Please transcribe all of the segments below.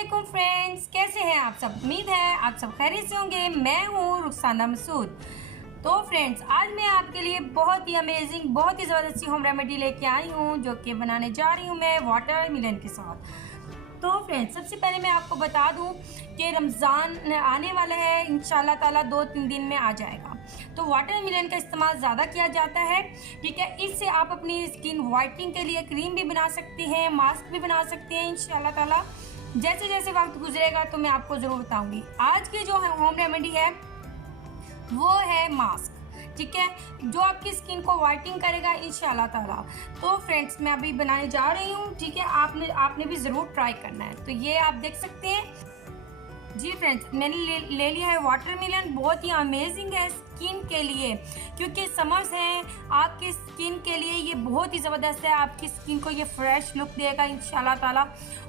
वालेकुम फ्रेंड्स, कैसे हैं आप सब। उम्मीद है आप सब खैरियत से होंगे। मैं हूँ रुखसाना मसूद। तो फ्रेंड्स, आज मैं आपके लिए बहुत ही अमेजिंग, बहुत ही ज़बरदस्त होम रेमेडी लेके आई हूँ, जो कि बनाने जा रही हूँ मैं वाटर मिलन के साथ। तो फ्रेंड्स, सबसे पहले मैं आपको बता दूं कि रमज़ान आने वाला है, इंशाल्लाह ताला 2-3 दिन में आ जाएगा। तो वाटर मिलन का इस्तेमाल ज़्यादा किया जाता है, ठीक है। इससे आप अपनी स्किन वाइटनिंग के लिए क्रीम भी बना सकती हैं, मास्क भी बना सकते हैं इंशाल्लाह ताला। जैसे जैसे वक्त गुजरेगा तो मैं आपको ज़रूर बताऊंगी। आज की जो होम रेमेडी है वो है मास्क, ठीक है, जो आपकी स्किन को वाइटनिंग करेगा इंशाल्लाह ताला। तो फ्रेंड्स, मैं अभी बनाने जा रही हूँ, ठीक है। आपने भी ज़रूर ट्राई करना है। तो ये आप देख सकते हैं। जी फ्रेंड्स, मैंने ले लिया है वाटरमेलन। बहुत ही अमेजिंग है स्किन के लिए, क्योंकि समर्स हैं आपकी स्किन के लिए। ये बहुत ही ज़बरदस्त है, आपकी स्किन को ये फ्रेश लुक देगा इंशाल्लाह ताला,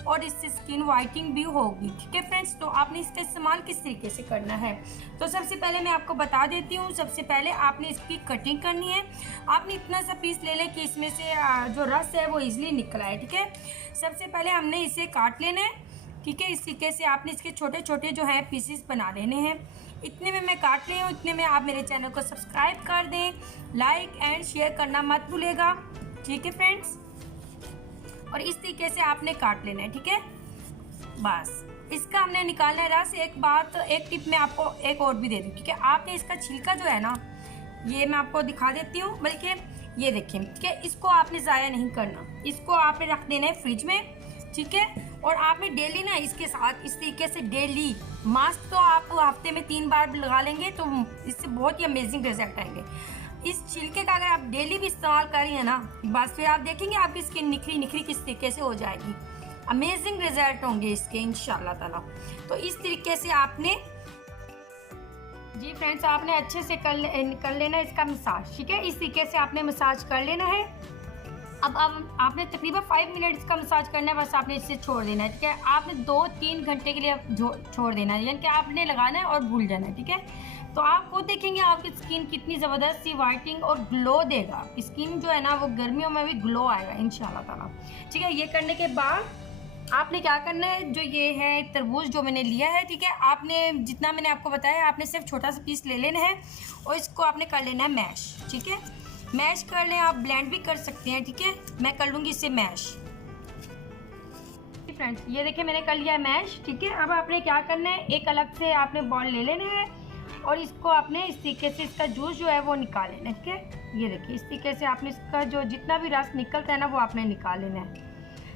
और इससे स्किन वाइटनिंग भी होगी, ठीक है फ्रेंड्स। तो आपने इसका इस्तेमाल किस तरीके से करना है, तो सबसे पहले मैं आपको बता देती हूँ। सबसे पहले आपने इसकी कटिंग करनी है। आपने इतना सा पीस ले लें कि इसमें से जो रस है वो ईजिली निकल आए, ठीक है। सबसे पहले हमने इसे काट लेना है, ठीक है। इस तरीके से आपने इसके छोटे छोटे जो है पीसेस बना लेने हैं। इतने में मैं काट रही हूँ। इतने में आप मेरे चैनल को सब्सक्राइब कर दें, लाइक एंड शेयर करना मत भूलिएगा, ठीक है फ्रेंड्स। और इस तरीके से आपने काट लेना है, ठीक है। बस इसका हमने निकालना है रस। एक टिप मैं आपको एक और भी दे दूँ, ठीक है। आपने इसका छिलका जो है ना, ये मैं आपको दिखा देती हूँ, बल्कि ये देखिए, ठीक है। इसको आपने ज़ाया नहीं करना, इसको आपने रख देना है फ्रिज में, ठीक है। और आपने डेली ना इसके साथ इस तरीके से डेली मास्क तो आप हफ्ते में 3 बार लगा लेंगे तो इससे बहुत ही अमेजिंग रिजल्ट आएंगे। इस छिलके का अगर आप डेली भी इस्तेमाल करेंगे ना, बस फिर आप देखेंगे आपकी स्किन निखरी निखरी किस तरीके से हो जाएगी। अमेजिंग रिजल्ट होंगे इसके इंशाल्लाह ताला। तो इस तरीके से आपने, जी फ्रेंड्स, आपने अच्छे से कर लेना इसका मसाज, ठीक है। इस तरीके से आपने मसाज कर लेना है। अब आपने तकरीबन 5 मिनट इसका मसाज करना है, बस आपने इसे छोड़ देना है, ठीक है। आपने 2-3 घंटे के लिए छोड़ देना है, यानी कि आपने लगाना है और भूल जाना है, ठीक है। तो आप खुद देखेंगे आपकी स्किन कितनी ज़बरदस्त सी वाइटनिंग और ग्लो देगा। स्किन जो है ना वो गर्मियों में भी ग्लो आएगा इंशाल्लाह ताला, ठीक है। ये करने के बाद आपने क्या करना है, जो ये है तरबूज जो मैंने लिया है, ठीक है। आपने जितना मैंने आपको बताया, आपने सिर्फ छोटा सा पीस ले लेना है और इसको आपने कर लेना है मैश, ठीक है। मैश कर लें, आप ब्लेंड भी कर सकते हैं, ठीक है। मैं कर लूँगी इसे मैश। फ्रेंड्स, ये देखिए मैंने कर लिया है मैश, ठीक है। अब आपने क्या करना है, एक अलग से आपने बॉल ले लेना है और इसको आपने इस तरीके से इसका जूस जो है वो निकाल लेना है, ठीक है। ये देखिए इस तरीके से आपने इसका जो जितना भी रस निकलता है ना वो आपने निकाल लेना है।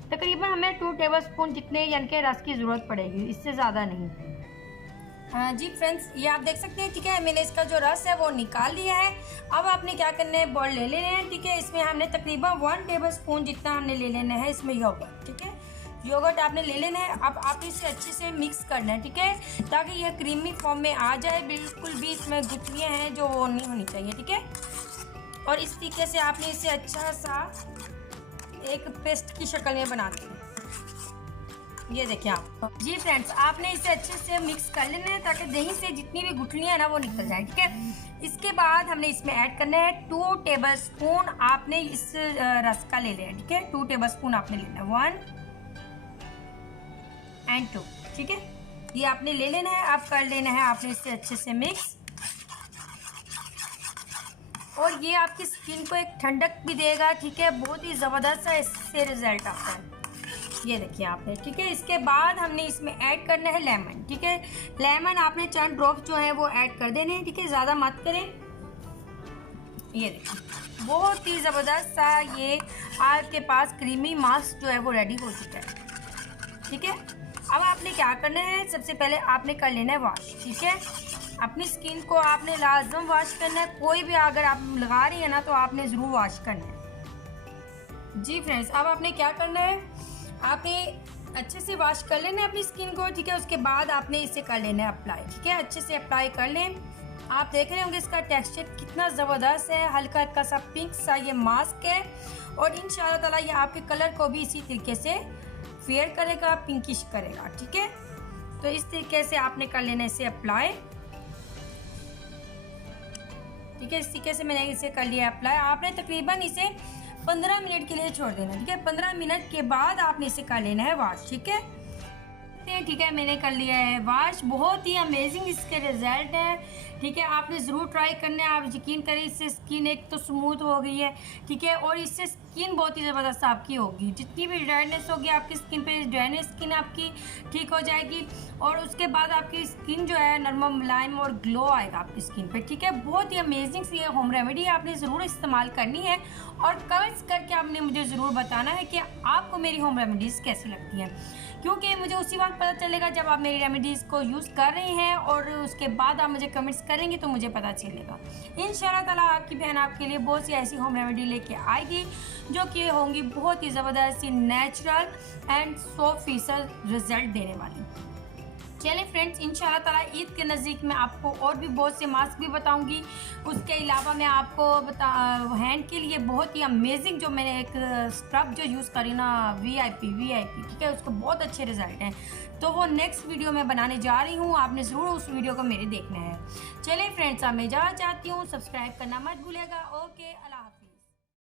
तकरीबन हमें 2 टेबलस्पून जितने यानी कि रस की ज़रूरत पड़ेगी, इससे ज़्यादा नहीं। जी फ्रेंड्स, ये आप देख सकते हैं, ठीक है। मैंने इसका जो रस है वो निकाल लिया है। अब आपने क्या करना है, बॉल ले लेना है, ठीक है। इसमें हमने तकरीबन 1 टेबलस्पून जितना हमने ले लेना है इसमें योगर्ट, ठीक है। योगर्ट आपने ले लेना है। अब आप इसे अच्छे से मिक्स करना है, ठीक है, ताकि यह क्रीमी फॉर्म में आ जाए। बिल्कुल भी इसमें गुठलियाँ हैं जो वो नहीं होनी चाहिए, ठीक है। और इस तरीके से आपने इसे अच्छा सा एक पेस्ट की शक्ल में बना देना है। ये देखिए आप। जी फ्रेंड्स, आपने इसे अच्छे से मिक्स कर लेना है ताकि दही से जितनी भी गुठलियाँ हैं ना वो निकल जाए, ठीक है। इसके बाद हमने इसमें ऐड करना है 2 टेबलस्पून आपने इस रस का ले लेना है, ठीक है। 2 टेबलस्पून आपने लेना है, 1 और 2, ठीक है। ये आपने ले लेना है। अब कर लेना है आपने इसे अच्छे से मिक्स, और ये आपकी स्किन को एक ठंडक भी देगा, ठीक है। बहुत ही ज़बरदस्त है इससे रिजल्ट आता है। ये देखिए आपने, ठीक है। इसके बाद हमने इसमें ऐड करना है लेमन, ठीक है। लेमन आपने चंद ड्रॉप जो है वो ऐड कर देने हैं, ठीक है, ज़्यादा मत करें। ये देखिए बहुत ही ज़बरदस्त सा ये आपके पास क्रीमी मास्क जो है वो रेडी हो चुका है, ठीक है। अब आपने क्या करना है, सबसे पहले आपने कर लेना है वॉश, ठीक है। अपनी स्किन को आपने लाजम वॉश करना है। कोई भी अगर आप लगा रही है ना तो आपने ज़रूर वॉश करना है। जी फ्रेंड्स, अब आपने क्या करना है, आपने अच्छे से वॉश कर लेना है अपनी स्किन को, ठीक है। उसके बाद आपने इसे कर लेना है अप्लाई, ठीक है। अच्छे से अप्लाई कर लें। आप देख रहे होंगे इसका टेक्सचर कितना ज़बरदस्त है। हल्का हल्का सा पिंक सा ये मास्क है, और इंशाल्लाह ताला ये आपके कलर को भी इसी तरीके से फेयर करेगा, पिंकिश करेगा, ठीक है। तो इस तरीके से आपने कर लेना इसे अप्लाई, ठीक है। इस तरीके से मैंने इसे कर लिया अप्लाई। आपने तकरीबन इसे 15 मिनट के लिए छोड़ देना, ठीक है। 15 मिनट के बाद आपने इसे कर लेना है वॉश, ठीक है। सकते हैं, ठीक है। मैंने कर लिया है वॉश, बहुत ही अमेजिंग इसके रिजल्ट है, ठीक है। आपने ज़रूर ट्राई करना है, आप यकीन करें, इससे स्किन एक तो स्मूथ हो गई है, ठीक है, और इससे स्किन बहुत ही ज़बरदस्त आपकी होगी। जितनी भी ड्राइनेस होगी आपकी स्किन पे, ड्राइनेस स्किन आपकी ठीक हो जाएगी, और उसके बाद आपकी स्किन जो है नरम मुलायम और ग्लो आएगा आपकी स्किन पे, ठीक है। बहुत ही अमेजिंग सी होम रेमेडी है, आपने ज़रूर इस्तेमाल करनी है और कमेंट्स करके आपने मुझे ज़रूर बताना है कि आपको मेरी होम रेमेडीज़ कैसी लगती हैं, क्योंकि मुझे उसी वक्त पता चलेगा जब आप मेरी रेमेडीज़ को यूज़ कर रहे हैं, और उसके बाद आप मुझे कमेंट्स करेंगे तो मुझे पता चलेगा। इंशाल्लाह ताला आपकी बहन आपके लिए बहुत सी ऐसी होम रेमेडी लेके आएगी जो कि होंगी बहुत ही ज़बरदस्त, नेचुरल एंड 100% रिजल्ट देने वाली। चलिए फ्रेंड्स, इंशाल्लाह ताला ईद के नज़दीक मैं आपको और भी बहुत से मास्क भी बताऊंगी। उसके अलावा मैं आपको हैंड के लिए बहुत ही अमेजिंग जो मैंने एक स्क्रब जो यूज़ करी ना, वीआईपी, ठीक है, उसको बहुत अच्छे रिजल्ट हैं, तो वो नेक्स्ट वीडियो में बनाने जा रही हूँ, आपने ज़रूर उस वीडियो को मेरे देखना है। चलिए फ्रेंड्स, अब मैं जा चाहती हूँ, सब्सक्राइब करना मत भूलिएगा। ओके, अल्लाह हाफ़िज़।